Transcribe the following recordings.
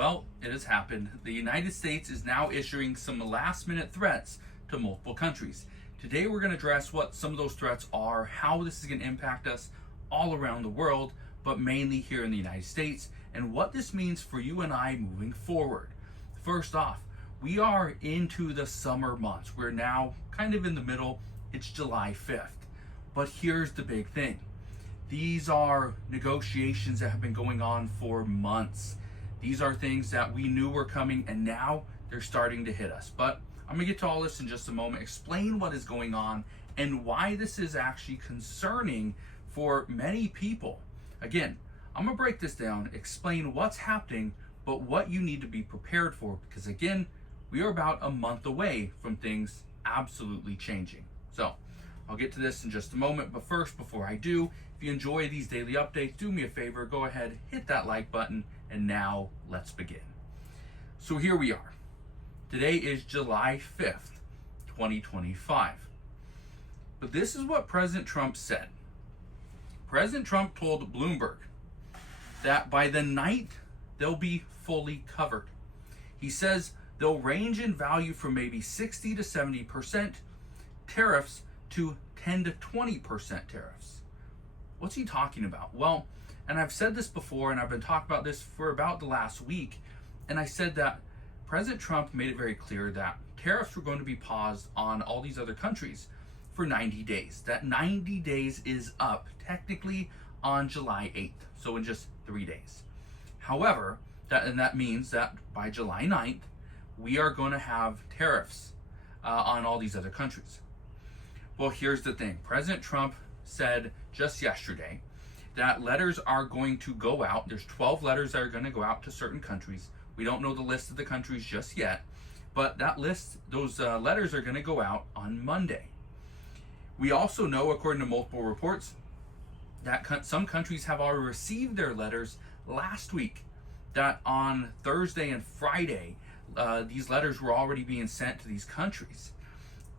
Well, it has happened. The United States is now issuing some last minute threats to multiple countries. Today we're going to address what some of those threats are, how this is going to impact us all around the world, but mainly here in the United States, and what this means for you and I moving forward. First off, we are into the summer months. We're now kind of in the middle. It's July 5th. But here's the big thing. These are negotiations that have been going on for months. These are things that we knew were coming, and now they're starting to hit us. But I'm gonna get to all this in just a moment, explain what is going on and why this is actually concerning for many people. Again, I'm gonna break this down, explain what's happening, but what you need to be prepared for, because again, we are about a month away from things absolutely changing. So I'll get to this in just a moment, but first, before I do, if you enjoy these daily updates, do me a favor, go ahead, hit that like button, and now let's begin. So here we are. Today is July 5th, 2025. But this is what President Trump said. President Trump told Bloomberg that by the 9th, they'll be fully covered. He says they'll range in value from maybe 60 to 70% tariffs to 10 to 20% tariffs. What's he talking about? Well, and I've said this before, and I've been talking about this for about the last week, and I said that President Trump made it very clear that tariffs were going to be paused on all these other countries for 90 days. That 90 days is up technically on July 8th, so in just 3 days. However, that means that by July 9th, we are going to have tariffs on all these other countries. Well, here's the thing. President Trump said just yesterday that letters are going to go out. There's 12 letters that are going to go out to certain countries. We don't know the list of the countries just yet, but that list, those letters are going to go out on Monday. We also know, according to multiple reports, that some countries have already received their letters last week, that on Thursday and Friday, these letters were already being sent to these countries.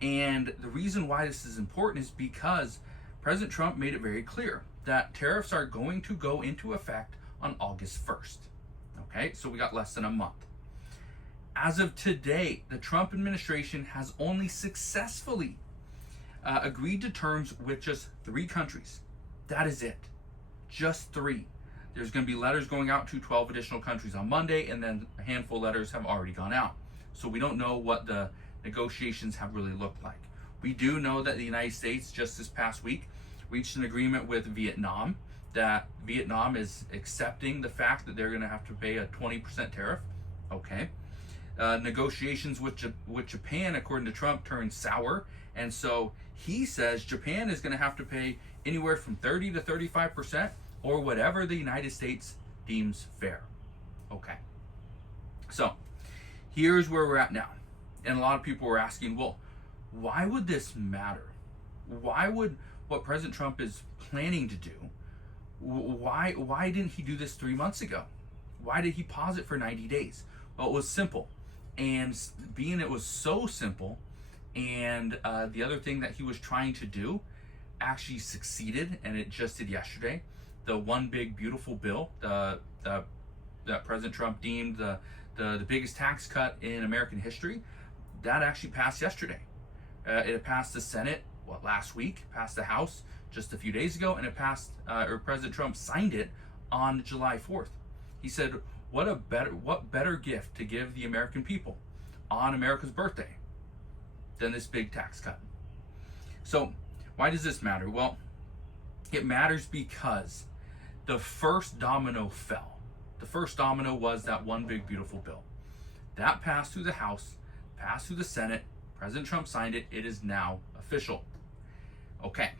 And the reason why this is important is because President Trump made it very clear that tariffs are going to go into effect on August 1st. Okay, so we got less than a month. As of today, the Trump administration has only successfully agreed to terms with just 3 countries. That is it. Just 3. There's going to be letters going out to 12 additional countries on Monday, and then a handful of letters have already gone out. So we don't know what the negotiations have really looked like. We do know that the United States just this past week reached an agreement with Vietnam, that Vietnam is accepting the fact that they're going to have to pay a 20% tariff. Okay. Negotiations with Japan, according to Trump, turned sour, and so he says Japan is going to have to pay anywhere from 30 to 35%, or whatever the United States deems fair. Okay. So here's where we're at now. And a lot of people were asking, well, why would this matter? Why would what President Trump is planning to do, why didn't he do this 3 months ago? Why did he pause it for 90 days? Well, it was simple. And being it was so simple, and the other thing that he was trying to do actually succeeded, and it just did yesterday. The one big beautiful bill that President Trump deemed the biggest tax cut in American history, that actually passed yesterday. It passed the Senate last week, passed the House just a few days ago, and it passed or President Trump signed it on July 4th. He said, what better gift to give the American people on America's birthday than this big tax cut? So why does this matter? Well, it matters because the first domino fell. The first domino was that one big beautiful bill. That passed through the House, passed through the Senate, President Trump signed it, it is now official. Okay,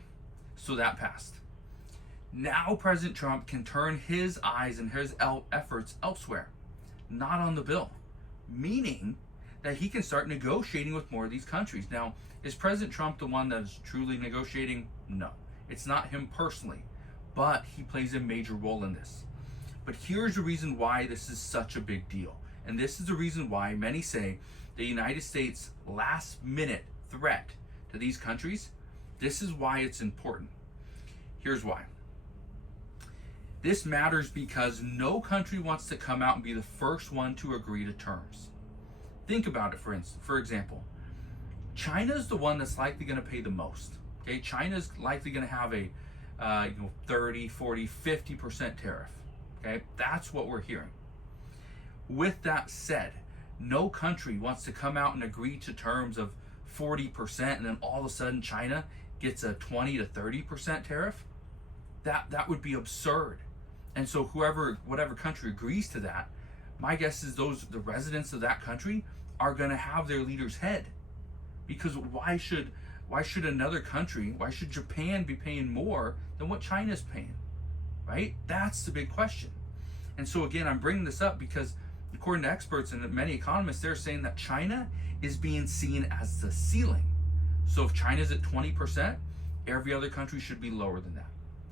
so that passed. Now President Trump can turn his eyes and his efforts elsewhere, not on the bill, meaning that he can start negotiating with more of these countries. Now, is President Trump the one that is truly negotiating? No, it's not him personally, but he plays a major role in this. But here's the reason why this is such a big deal. And this is the reason why many say the United States last minute threat to these countries, this is why it's important. Here's why. This matters because no country wants to come out and be the first one to agree to terms. Think about it, for example. China's the one that's likely going to pay the most. Okay, China's likely going to have a 30, 40, 50% tariff. Okay, that's what we're hearing. With that said, no country wants to come out and agree to terms of 40% and then all of a sudden China gets a 20 to 30% tariff. That would be absurd. And so whatever country agrees to that, my guess is the residents of that country are going to have their leader's head. Because why should another country, why should Japan be paying more than what China's paying? Right? That's the big question. And so again, I'm bringing this up because according to experts and many economists, they're saying that China is being seen as the ceiling. So if China's at 20%, every other country should be lower than that.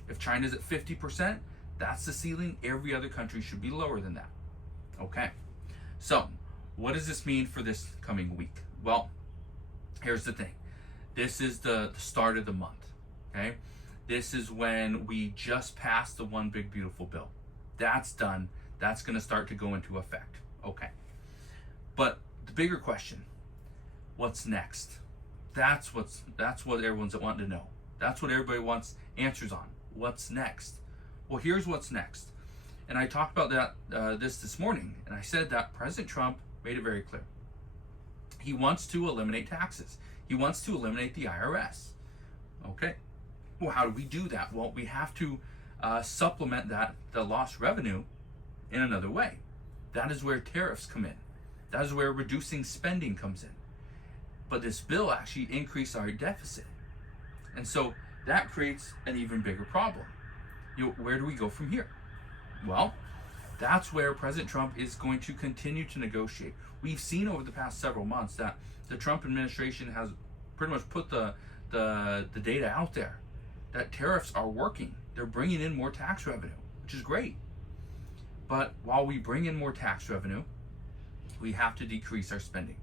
If China's at 50%, that's the ceiling. Every other country should be lower than that. Okay. So what does this mean for this coming week? Well, here's the thing. This is the start of the month. Okay. This is when we just passed the one big beautiful bill. That's done. That's going to start to go into effect. Okay. But the bigger question, what's next? That's what everyone's wanting to know. That's what everybody wants answers on. What's next? Well, here's what's next. And I talked about that this morning, and I said that President Trump made it very clear. He wants to eliminate taxes. He wants to eliminate the IRS. Okay. Well, how do we do that? Well, we have to supplement the lost revenue in another way. That is where tariffs come in. That is where reducing spending comes in. But this bill actually increased our deficit. And so that creates an even bigger problem. Where do we go from here? Well, that's where President Trump is going to continue to negotiate. We've seen over the past several months that the Trump administration has pretty much put the data out there that tariffs are working. They're bringing in more tax revenue, which is great. But while we bring in more tax revenue, we have to decrease our spending.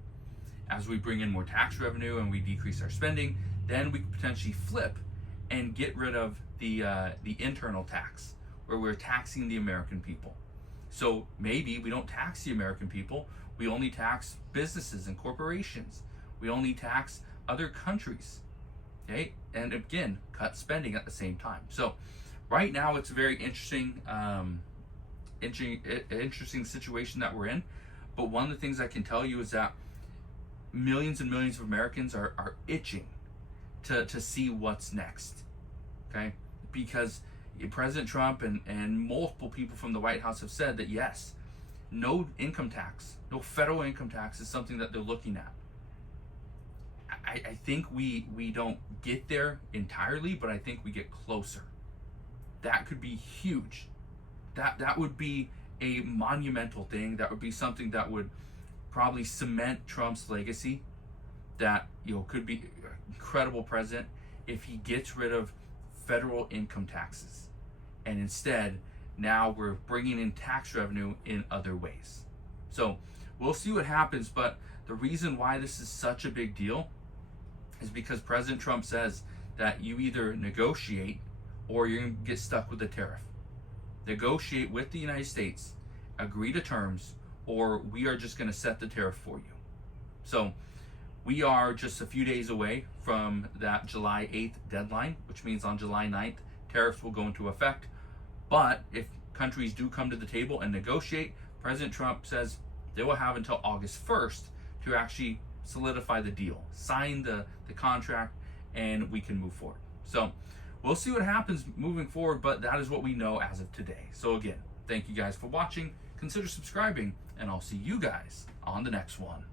As we bring in more tax revenue and we decrease our spending, then we can potentially flip and get rid of the internal tax, where we're taxing the American people. So maybe we don't tax the American people, we only tax businesses and corporations. We only tax other countries. Okay? And again, cut spending at the same time. So right now it's a very interesting situation that we're in. But one of the things I can tell you is that millions and millions of Americans are itching to see what's next. Okay? Because President Trump and multiple people from the White House have said that yes, no income tax, no federal income tax is something that they're looking at. I think we don't get there entirely, but I think we get closer. That could be huge. That would be a monumental thing. That would be something that would probably cement Trump's legacy. That could be an incredible president if he gets rid of federal income taxes, and instead now we're bringing in tax revenue in other ways. So we'll see what happens, but the reason why this is such a big deal is because President Trump says that you either negotiate or you're going to get stuck with the tariff. Negotiate with the United States, agree to terms, or we are just going to set the tariff for you. So we are just a few days away from that July 8th deadline, which means on July 9th, tariffs will go into effect. But if countries do come to the table and negotiate, President Trump says they will have until August 1st to actually solidify the deal, sign the contract, and we can move forward. So we'll see what happens moving forward, but that is what we know as of today. So again, thank you guys for watching. Consider subscribing, and I'll see you guys on the next one.